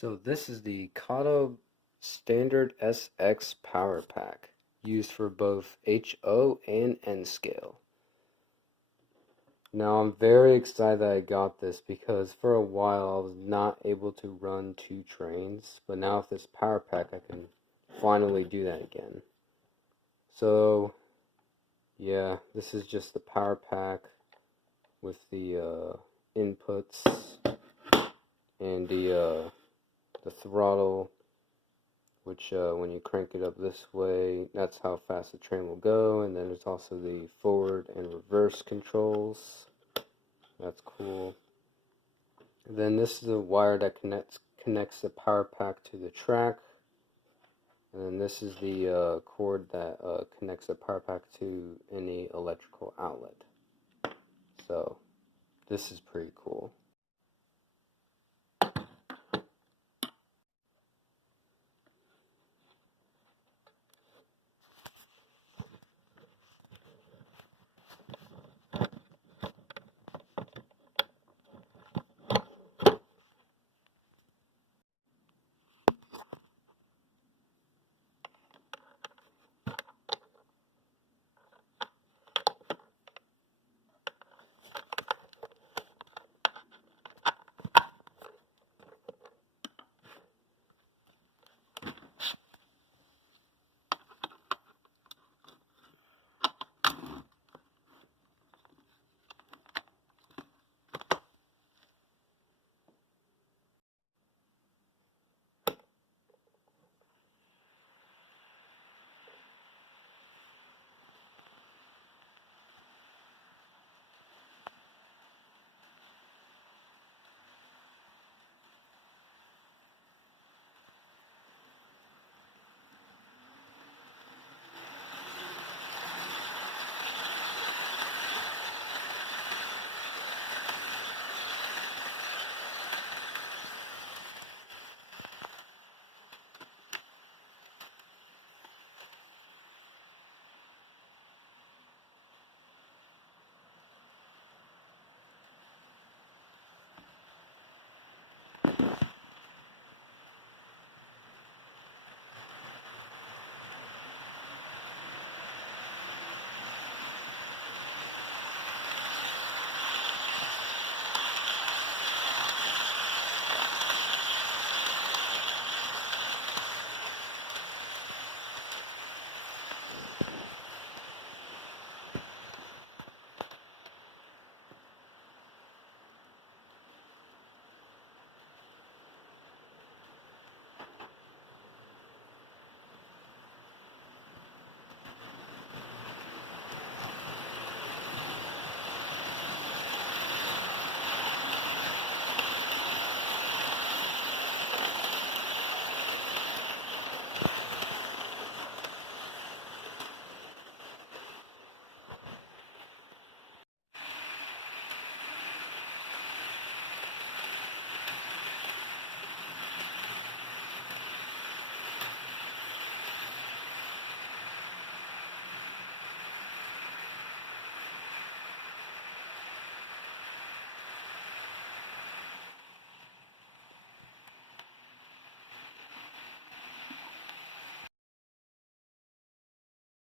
So this is the Kato Standard SX Power Pack, used for both HO and N scale. Now I'm very excited that I got this because for a while I was not able to run two trains, but now with this power pack I can finally do that again. So yeah, this is just the power pack with the inputs and the throttle, which when you crank it up this way, that's how fast the train will go. And then there's also the forward and reverse controls. That's cool. And then this is a wire that connects the power pack to the track. And then this is the cord that connects the power pack to any electrical outlet. So this is pretty cool.